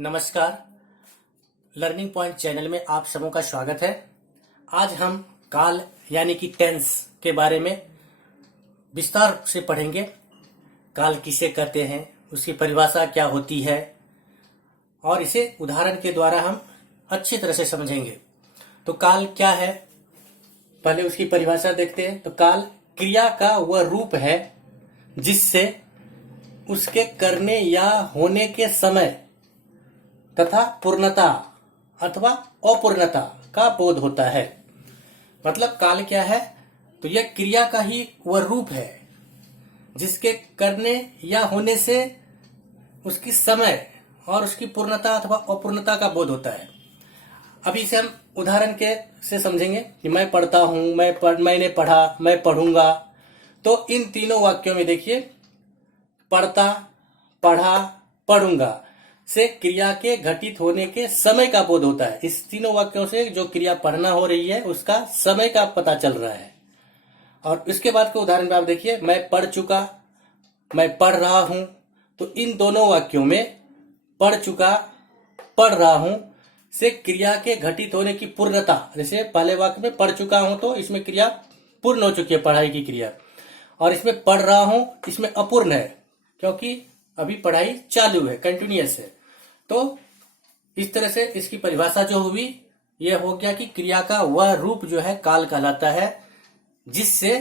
नमस्कार। Learning point channel में आप सबों का स्वागत है। आज हम काल यानी कि टेंस के बारे में विस्तार से पढ़ेंगे। काल किसे कहते हैं, उसकी परिभाषा क्या होती है और इसे उदाहरण के द्वारा हम अच्छी तरह से समझेंगे। तो काल क्या है, पहले उसकी परिभाषा देखते हैं। तो काल क्रिया का वह रूप है जिससे उसके करने या होने के समय तथा पूर्णता अथवा अपूर्णता का बोध होता है। मतलब काल क्या है, तो यह क्रिया का ही वह रूप है जिसके करने या होने से उसकी समय और उसकी पूर्णता अथवा अपूर्णता का बोध होता है। अभी इसे हम उदाहरण के से समझेंगे कि मैं पढ़ता हूं, मैंने पढ़ा, मैं पढ़ूंगा। तो इन तीनों वाक्यों में देखिए, पढ़ता, पढ़ा, पढ़ूंगा से क्रिया के घटित होने के समय का बोध होता है। इस तीनों वाक्यों से जो क्रिया पढ़ना हो रही है उसका समय का पता चल रहा है। और इसके बाद के उदाहरण में आप देखिए, मैं पढ़ चुका, मैं पढ़ रहा हूं। तो इन दोनों वाक्यों में पढ़ चुका, पढ़ रहा हूं से क्रिया के घटित होने की पूर्णता, जैसे पहले वाक्य में पढ़ चुका हूं तो इसमें क्रिया पूर्ण हो चुकी है, पढ़ाई की क्रिया। और इसमें पढ़ रहा हूं, इसमें अपूर्ण है क्योंकि अभी पढ़ाई चालू है, कंटिन्यूअस है। तो इस तरह से इसकी परिभाषा जो हुई, यह हो गया कि क्रिया का वह रूप जो है काल कहलाता है जिससे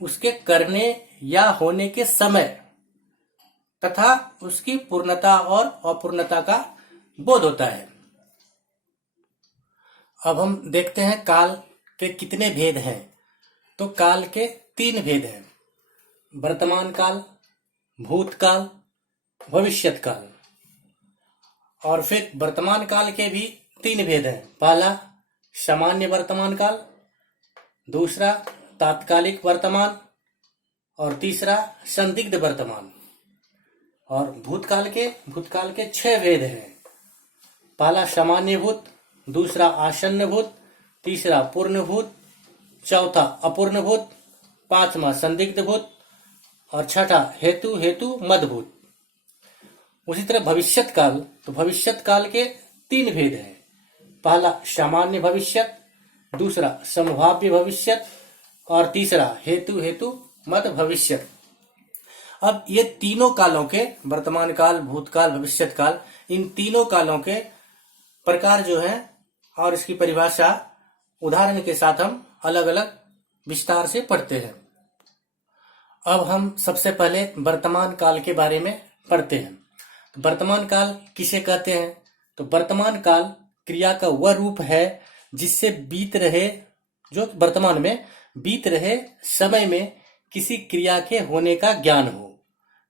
उसके करने या होने के समय तथा उसकी पूर्णता और अपूर्णता का बोध होता है। अब हम देखते हैं काल के कितने भेद हैं। तो काल के 3 भेद हैं: वर्तमान काल, भूतकाल, भविष्यत काल। और फिर वर्तमान काल के भी 3 भेद हैं। पहला सामान्य वर्तमान काल, दूसरा तात्कालिक वर्तमान और तीसरा संदिग्ध वर्तमान। और भूतकाल के 6 भेद हैं। पहला सामान्य भूत, दूसरा आसन्न भूत, तीसरा पूर्ण भूत, चौथा अपूर्ण भूत, पांचवा संदिग्ध भूत और छठा हेतु मदभूत। उसी तरह भविष्यत काल, तो भविष्यत काल के 3 भेद हैं। पहला सामान्य भविष्यत, दूसरा संभाव्य भविष्यत और तीसरा हेतु मद भविष्यत। अब ये तीनों कालों के, वर्तमान काल, भूतकाल, भविष्यत काल, इन तीनों कालों के प्रकार जो है और इसकी परिभाषा उदाहरण के साथ हम अलग अलग विस्तार से पढ़ते हैं। अब हम सबसे पहले वर्तमान काल के बारे में पढ़ते हैं। वर्तमान काल किसे कहते हैं? तो वर्तमान काल क्रिया का वह रूप है जिससे बीत रहे, जो वर्तमान में बीत रहे समय में किसी क्रिया के होने का ज्ञान हो।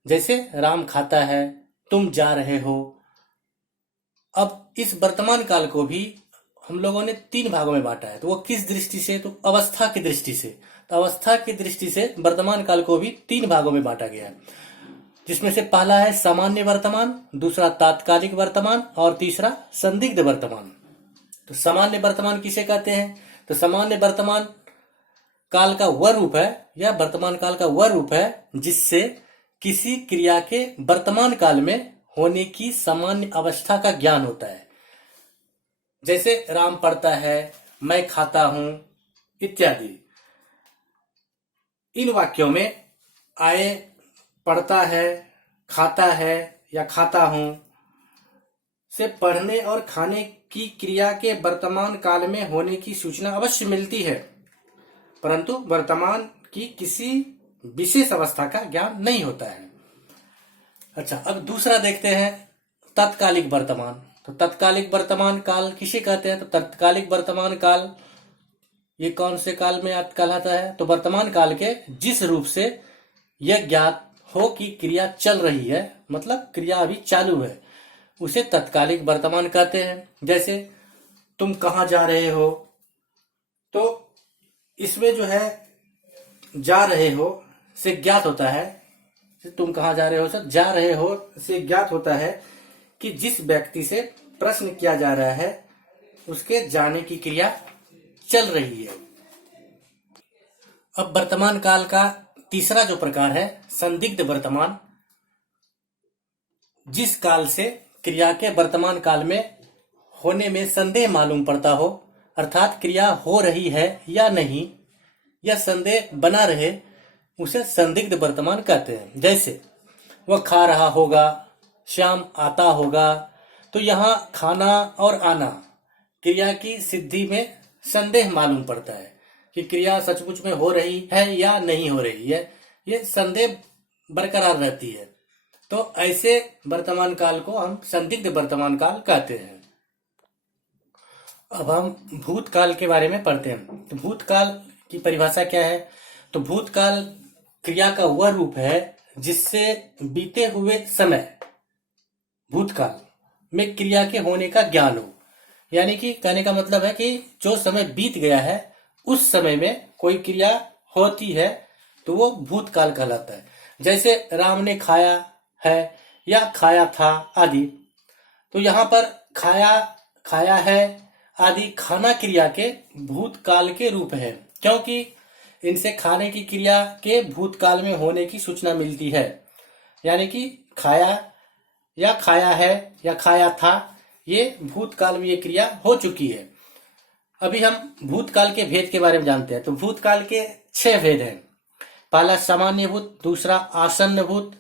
जैसे राम खाता है, तुम जा रहे हो। अब इस वर्तमान काल को भी हम लोगों ने 3 भागों में बांटा है। तो वो किस दृष्टि से? तो अवस्था की दृष्टि से। तो अवस्था की दृष्टि से वर्तमान काल को भी 3 भागों में बांटा गया है, जिसमें से पहला है सामान्य वर्तमान, दूसरा तात्कालिक वर्तमान और तीसरा संदिग्ध वर्तमान। तो सामान्य वर्तमान किसे कहते हैं? तो सामान्य वर्तमान काल का वह रूप है, या वर्तमान काल का वह रूप है जिससे किसी क्रिया के वर्तमान काल में होने की सामान्य अवस्था का ज्ञान होता है। जैसे राम पढ़ता है, मैं खाता हूं इत्यादि। इन वाक्यों में आए पढ़ता है, खाता है या खाता हूं से पढ़ने और खाने की क्रिया के वर्तमान काल में होने की सूचना अवश्य मिलती है, परंतु वर्तमान की किसी विशेष अवस्था का ज्ञान नहीं होता है। अच्छा, अब दूसरा देखते हैं तत्कालिक वर्तमान। तो तत्कालिक वर्तमान काल किसे कहते हैं? तो तत्कालिक वर्तमान काल ये कौन से काल में कहलाता है? तो वर्तमान काल के जिस रूप से यह ज्ञात हो कि क्रिया चल रही है, मतलब क्रिया अभी चालू है, उसे तत्कालिक वर्तमान कहते हैं। जैसे तुम कहां जा रहे हो, तो इसमें जो है जा रहे हो से ज्ञात होता है, तुम कहां जा रहे हो सर, जा रहे हो से ज्ञात होता है कि जिस व्यक्ति से प्रश्न किया जा रहा है उसके जाने की क्रिया चल रही है। अब वर्तमान काल का तीसरा जो प्रकार है संदिग्ध वर्तमान, जिस काल से क्रिया के वर्तमान काल में होने में संदेह मालूम पड़ता हो, अर्थात क्रिया हो रही है या नहीं, यह संदेह बना रहे, उसे संदिग्ध वर्तमान कहते हैं। जैसे वह खा रहा होगा, श्याम आता होगा, तो यहाँ खाना और आना क्रिया की सिद्धि में संदेह मालूम पड़ता है कि क्रिया सचमुच में हो रही है या नहीं हो रही है, ये संदेह बरकरार रहती है। तो ऐसे वर्तमान काल को हम संदिग्ध वर्तमान काल कहते हैं। अब हम भूतकाल के बारे में पढ़ते हैं। तो भूतकाल की परिभाषा क्या है? तो भूतकाल क्रिया का वह रूप है जिससे बीते हुए समय भूतकाल में क्रिया के होने का ज्ञान हो। यानी कि कहने का मतलब है कि जो समय बीत गया है उस समय में कोई क्रिया होती है तो वो भूतकाल कहलाता है। जैसे राम ने खाया है या खाया था आदि, तो यहाँ पर खाया, खाया है आदि खाना क्रिया के भूतकाल के रूप है, क्योंकि इनसे खाने की क्रिया के भूतकाल में होने की सूचना मिलती है। यानी कि खाया या खाया है या खाया था, ये भूतकाल में ये क्रिया हो चुकी है। अभी हम भूतकाल के भेद के बारे में जानते हैं। तो भूतकाल के 6 भेद हैं। पहला सामान्य भूत, दूसरा आसन्न भूत,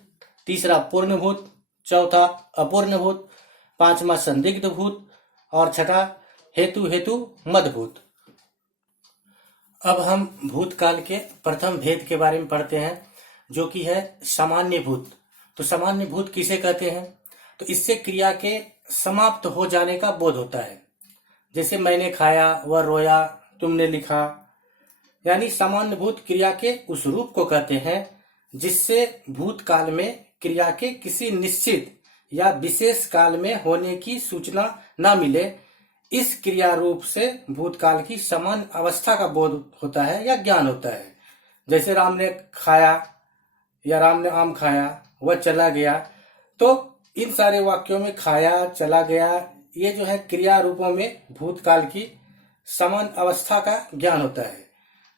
तीसरा पूर्ण भूत, चौथा अपूर्ण भूत, पांचवा संदिग्ध भूत और छठा हेतु मदभूत। अब हम भूतकाल के प्रथम भेद के बारे में पढ़ते हैं, जो कि है सामान्य भूत। तो सामान्य भूत किसे कहते हैं? तो इससे क्रिया के समाप्त हो जाने का बोध होता है। जैसे मैंने खाया, वह रोया, तुमने लिखा। यानी सामान्य भूत क्रिया के उस रूप को कहते हैं जिससे भूतकाल में क्रिया के किसी निश्चित या विशेष काल में होने की सूचना न मिले। इस क्रिया रूप से भूतकाल की समान अवस्था का बोध होता है या ज्ञान होता है। जैसे राम ने खाया या राम ने आम खाया, वह चला गया। तो इन सारे वाक्यों में खाया, चला गया, ये जो है क्रिया रूपों में भूतकाल की समान अवस्था का ज्ञान होता है।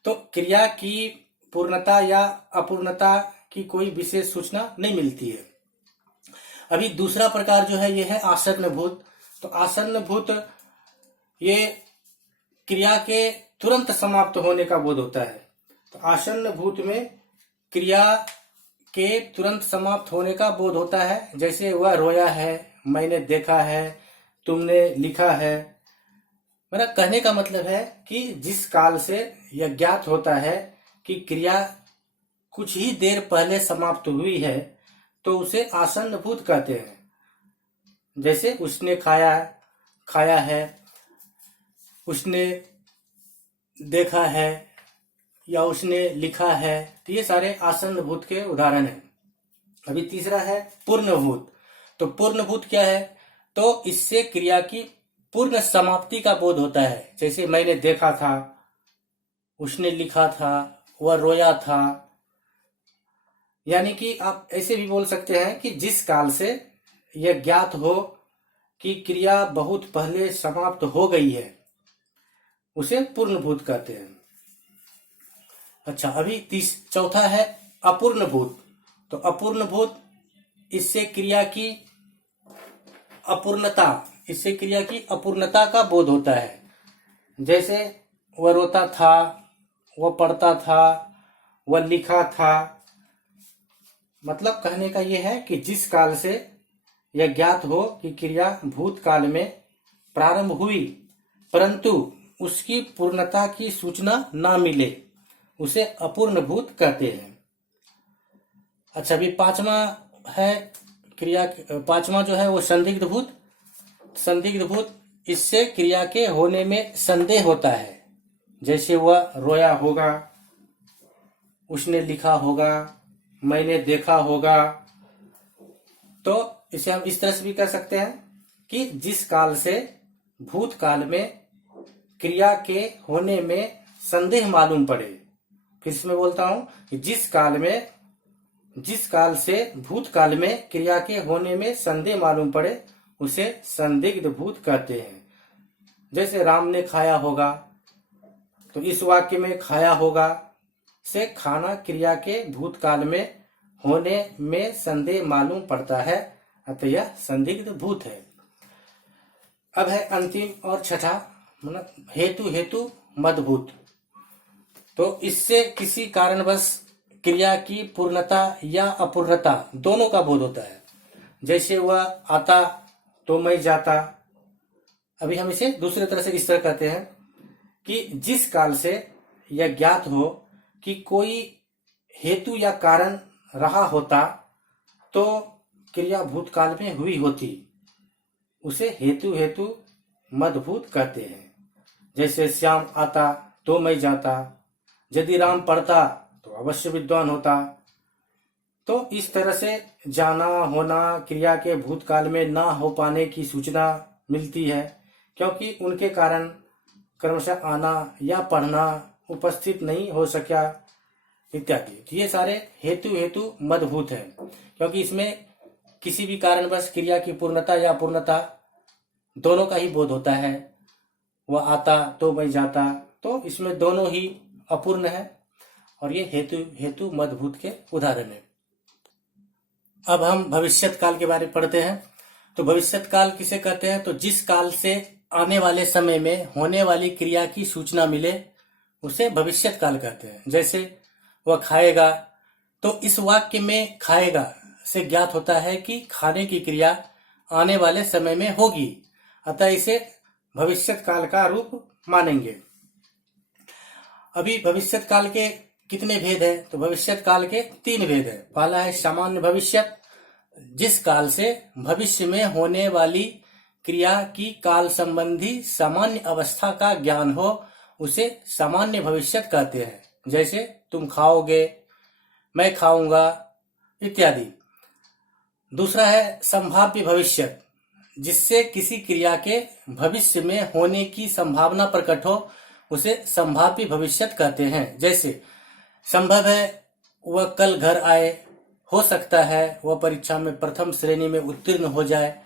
तो क्रिया की पूर्णता या अपूर्णता की कोई विशेष सूचना नहीं मिलती है। अभी दूसरा प्रकार जो है ये है आसन्न भूत। तो आसन्न भूत ये क्रिया के तुरंत समाप्त होने का बोध होता है। तो आसन्न भूत में क्रिया के तुरंत समाप्त होने का बोध होता है। जैसे वह रोया है, मैंने देखा है, तुमने लिखा है। मेरा कहने का मतलब है कि जिस काल से यह ज्ञात होता है कि क्रिया कुछ ही देर पहले समाप्त हुई है, तो उसे आसन्न भूत कहते हैं। जैसे उसने खाया है, उसने देखा है या उसने लिखा है, तो ये सारे आसन्न भूत के उदाहरण हैं। अभी तीसरा है पूर्ण भूत। तो पूर्ण भूत क्या है? तो इससे क्रिया की पूर्ण समाप्ति का बोध होता है। जैसे मैंने देखा था, उसने लिखा था, वह रोया था। यानी कि आप ऐसे भी बोल सकते हैं कि जिस काल से यह ज्ञात हो कि क्रिया बहुत पहले समाप्त हो गई है, उसे पूर्ण भूत कहते हैं। अच्छा, अभी चौथा है अपूर्ण भूत। तो अपूर्ण भूत, इससे क्रिया की अपूर्णता का बोध होता है। जैसे वह रोता था, वह पढ़ता था, वह लिखा था। मतलब कहने का यह है कि जिस काल से यह ज्ञात हो कि क्रिया भूतकाल में प्रारंभ हुई परंतु उसकी पूर्णता की सूचना ना मिले, उसे अपूर्ण भूत कहते हैं। अच्छा, अभी पांचवा जो है वो संदिग्ध भूत। संदिग्ध भूत, इससे क्रिया के होने में संदेह होता है। जैसे वह रोया होगा, उसने लिखा होगा, मैंने देखा होगा। तो इसे हम इस तरह से भी कर सकते हैं कि जिस काल से भूतकाल में क्रिया के होने में संदेह मालूम पड़े। फिर से मैं बोलता हूं कि जिस काल से भूतकाल में क्रिया के होने में संदेह मालूम पड़े, उसे संदिग्ध भूत कहते हैं। जैसे राम ने खाया होगा, तो इस वाक्य में खाया होगा से खाना क्रिया के भूतकाल में होने में संदेह मालूम पड़ता है, अतः यह संदिग्ध भूत है। अब है अंतिम और छठा, मतलब हेतु हेतु मदभूत। तो इससे किसी कारणवश क्रिया की पूर्णता या अपूर्णता दोनों का बोध होता है। जैसे वह आता तो मैं जाता। अभी हम इसे दूसरे तरह से इस तरह कहते हैं कि जिस काल से यह ज्ञात हो कि कोई हेतु या कारण रहा होता तो क्रिया भूतकाल में हुई होती, उसे हेतु हेतु मदभूत कहते हैं। जैसे श्याम आता तो मैं जाता, यदि राम पढ़ता तो अवश्य विद्वान होता। तो इस तरह से जाना होना क्रिया के भूतकाल में ना हो पाने की सूचना मिलती है, क्योंकि उनके कारण क्रमशः आना या पढ़ना उपस्थित नहीं हो सका इत्यादि। तो ये सारे हेतु हेतु मदभूत है, क्योंकि इसमें किसी भी कारणवश क्रिया की पूर्णता या अपूर्णता दोनों का ही बोध होता है। वह आता तो मैं जाता, तो इसमें दोनों ही अपूर्ण है और ये हेतु हेतु मदभूत के उदाहरण है। अब हम भविष्यत काल के बारे में पढ़ते हैं। तो भविष्यत काल किसे कहते हैं? तो जिस काल से आने वाले समय में होने वाली क्रिया की सूचना मिले उसे भविष्यत काल कहते हैं। जैसे वह खाएगा, तो इस वाक्य में खाएगा से ज्ञात होता है कि खाने की क्रिया आने वाले समय में होगी, अतः इसे भविष्यत काल का रूप मानेंगे। अभी भविष्यत काल के कितने भेद हैं? तो भविष्यत काल के 3 भेद है। पहला है सामान्य भविष्यत, जिस काल से भविष्य में होने वाली क्रिया की काल संबंधी सामान्य अवस्था का ज्ञान हो उसे सामान्य भविष्यत कहते हैं। जैसे तुम खाओगे, मैं खाऊंगा इत्यादि। दूसरा है संभाव्य भविष्यत, जिससे किसी क्रिया के भविष्य में होने की संभावना प्रकट हो उसे संभाव्य भविष्यत कहते हैं। जैसे संभव है वह कल घर आए, हो सकता है वह परीक्षा में प्रथम श्रेणी में उत्तीर्ण हो जाए।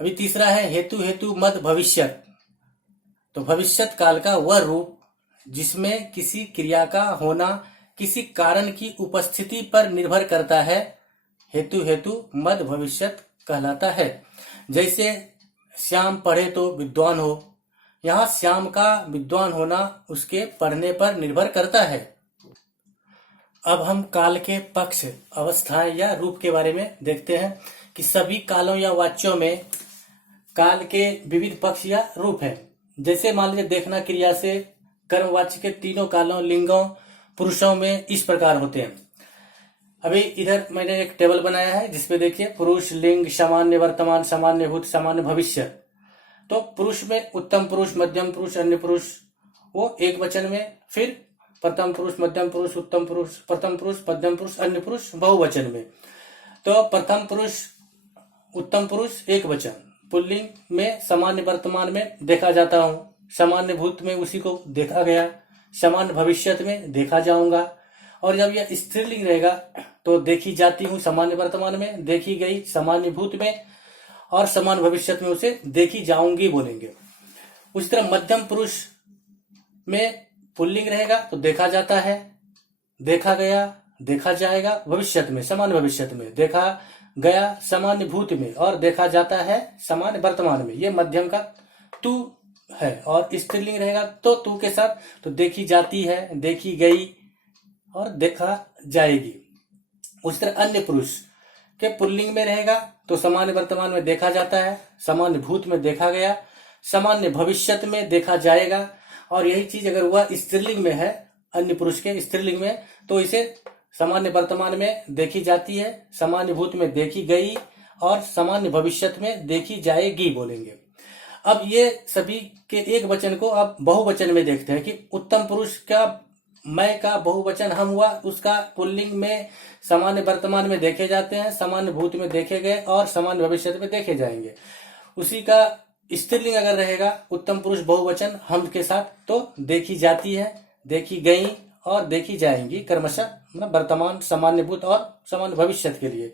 अभी तीसरा है हेतु हेतु मद भविष्यत। तो भविष्यत काल का वह रूप जिसमें किसी क्रिया का होना किसी कारण की उपस्थिति पर निर्भर करता है, हेतु हेतु मद भविष्यत कहलाता है। जैसे श्याम पढ़े तो विद्वान हो, यहाँ श्याम का विद्वान होना उसके पढ़ने पर निर्भर करता है। अब हम काल के पक्ष, अवस्थाएं या रूप के बारे में देखते हैं कि सभी कालों या वाच्यों में काल के विविध पक्ष या रूप हैं। जैसे मान लीजिए देखना क्रिया से कर्मवाच्य के तीनों कालों, लिंगों, पुरुषों में इस प्रकार होते हैं। अभी इधर मैंने एक टेबल बनाया है जिसपे देखिए पुरुष, लिंग, सामान्य वर्तमान, सामान्य भूत, सामान्य भविष्य। तो पुरुष में उत्तम पुरुष, मध्यम पुरुष, अन्य पुरुष वो एक वचन में, फिर प्रथम पुरुष, मध्यम पुरुष, उत्तम पुरुष, प्रथम पुरुष, मध्यम पुरुष, अन्य पुरुष बहुवचन में। तो प्रथम पुरुष, उत्तम पुरुष एक वचन, पुल्लिंग में सामान्य वर्तमान में देखा जाता हूँ, सामान्य भूत में उसी को देखा गया, सामान्य भविष्यत में देखा जाऊंगा, और जब यह स्त्रीलिंग रहेगा तो देखी जाती हूँ सामान्य वर्तमान में, देखी गई सामान्य भूत में, और सामान्य भविष्यत में उसे देखी जाऊंगी बोलेंगे। उस तरह मध्यम पुरुष में पुल्लिंग रहेगा तो देखा जाता है, देखा गया, देखा जाएगा भविष्यत में, सामान्य भविष्यत में, देखा गया सामान्य भूत में, और देखा जाता है सामान्य वर्तमान में। ये मध्यम का तू है। और स्त्रीलिंग रहेगा तो तू के साथ, तो देखी जाती है, देखी गई और देखा जाएगी। उस तरह अन्य पुरुष के पुल्लिंग में रहेगा तो सामान्य वर्तमान में देखा जाता है, सामान्य भूत में देखा गया, सामान्य भविष्यत में देखा जाएगा। और यही चीज अगर वह स्त्रीलिंग में है, अन्य पुरुष के स्त्रीलिंग में, तो इसे सामान्य वर्तमान में देखी जाती है, सामान्य भूत में देखी गई और सामान्य भविष्यत में देखी जाएगी बोलेंगे। अब ये सभी के एक वचन को अब बहुवचन में देखते हैं कि उत्तम पुरुष का मैं का बहुवचन हम हुआ, उसका पुल्लिंग में सामान्य वर्तमान में देखे जाते हैं, सामान्य भूत में देखे गए और सामान्य भविष्य में देखे जाएंगे। उसी का स्त्रीलिंग अगर रहेगा उत्तम पुरुष बहुवचन हम के साथ, तो देखी जाती है, देखी गई और देखी जाएंगी क्रमशः, मतलब वर्तमान, सामान्य भूत और सामान्य भविष्य के लिए।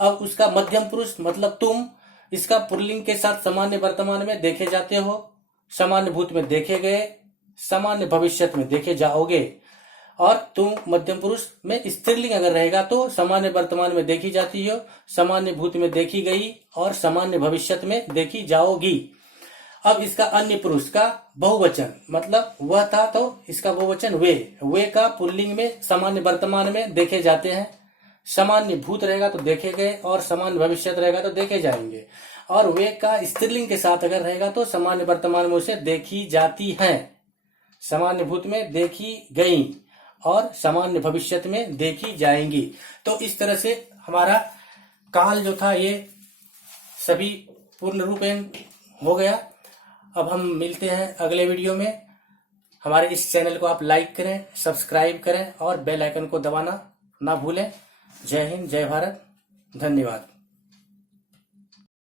अब उसका मध्यम पुरुष मतलब तुम, इसका पुल्लिंग के साथ सामान्य वर्तमान में देखे जाते हो, सामान्य भूत में देखे गए, सामान्य भविष्य में देखे जाओगे। और तुम मध्यम पुरुष में स्त्रीलिंग अगर रहेगा तो सामान्य वर्तमान में देखी जाती हो, सामान्य भूत में देखी गई और सामान्य भविष्यत में देखी जाओगी। अब इसका अन्य पुरुष का बहुवचन, मतलब वह था तो इसका बहुवचन वे का पुल्लिंग में सामान्य वर्तमान में देखे जाते हैं, सामान्य भूत रहेगा तो देखे गए और सामान्य भविष्यत रहेगा तो देखे जाएंगे। और वे का स्त्रीलिंग के साथ अगर रहेगा तो सामान्य वर्तमान में उसे देखी जाती हैं, सामान्य भूत में देखी गई और सामान्य भविष्यत में देखी जाएंगी। तो इस तरह से हमारा काल जो था ये सभी पूर्ण रूपेण हो गया। अब हम मिलते हैं अगले वीडियो में। हमारे इस चैनल को आप लाइक करें, सब्सक्राइब करें और बेल आइकन को दबाना ना भूलें। जय हिंद, जय भारत, धन्यवाद।